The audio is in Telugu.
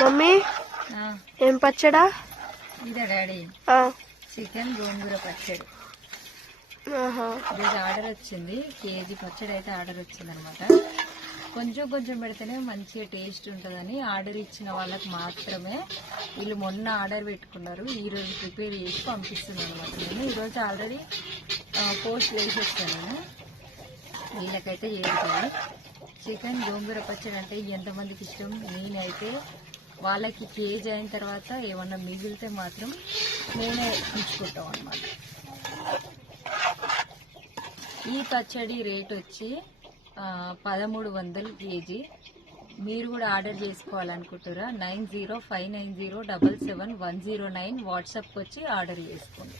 మమ్మీ ఏం పచ్చడా? ఇదే డాడీ చికెన్ గోంగూర పచ్చడి. ఈరోజు ఆర్డర్ వచ్చింది, కేజీ పచ్చడి అయితే ఆర్డర్ వచ్చింది అనమాట. కొంచెం కొంచెం పెడితేనే మంచిగా టేస్ట్ ఉంటుందని ఆర్డర్ ఇచ్చిన వాళ్ళకి మాత్రమే. వీళ్ళు మొన్న ఆర్డర్ పెట్టుకున్నారు, ఈరోజు ప్రిపేర్ చేసి పంపిస్తున్నాను అనమాట. నేను ఈరోజు ఆల్రెడీ పోస్ట్ వేసేస్తాను, నేను వీళ్ళకైతే చేరుతుంది. చికెన్ గోంగూర పచ్చడి అంటే ఎంతమందికి ఇష్టం. నేనైతే వాళ్ళకి కేజీ అయిన తర్వాత ఏమన్నా మిగిలితే మాత్రం నేనే ఉంచుకుంటాం అన్నమాట. ఈ పచ్చడి రేట్ వచ్చి 1300 కేజీ. మీరు కూడా ఆర్డర్ చేసుకోవాలనుకుంటారా? 9059077109 వాట్సాప్కి వచ్చి ఆర్డర్ చేసుకోండి.